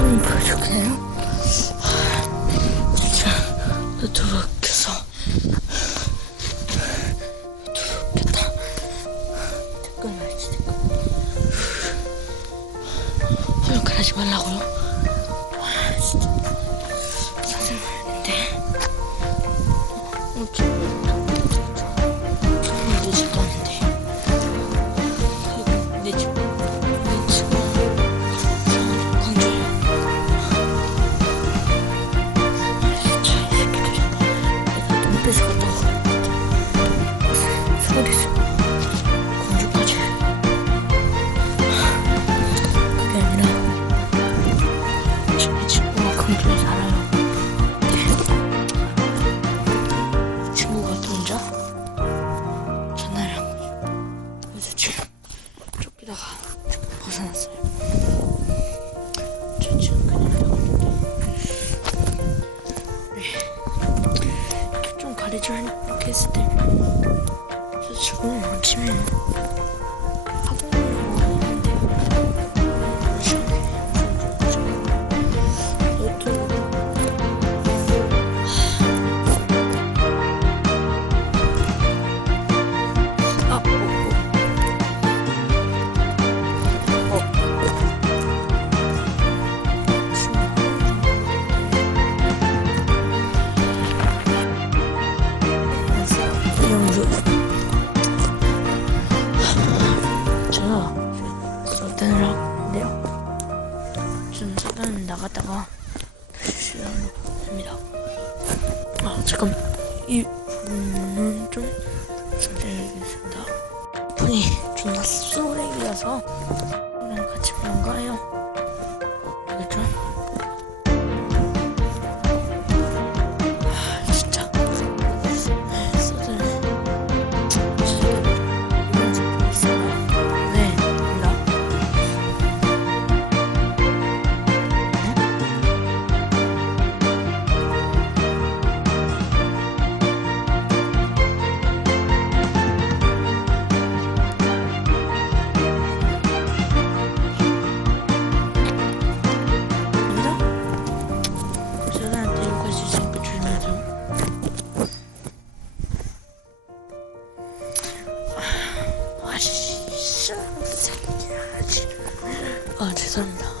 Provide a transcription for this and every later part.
음, 그러셨군요. 이렇 이렇게 했을 때 저 지금 아침에 서든을 하는데요. 지금 서든 나갔다가 다시 시작합니다. 아 잠깐. 이 분은 좀 설명해야겠습니다. 분이 존나 쓰레기라서 그냥 같이 그런 거예요 아 죄송합니다.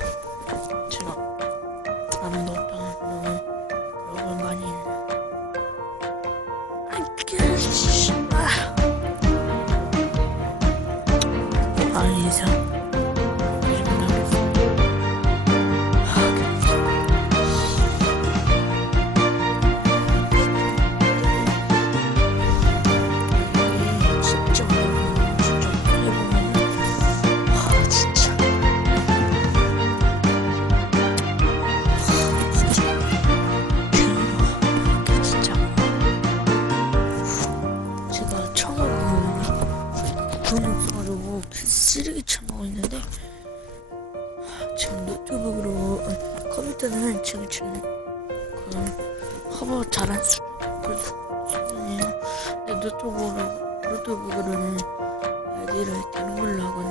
돈이 없어가지고 그 쓰레기 쳐먹고 있는데. 지금 노트북으로 어, 컴퓨터는 지금 지금 그 커버 잘한 수준이에요. 노트북으로 노트북으로는 아이디를 되는 걸로 하거든요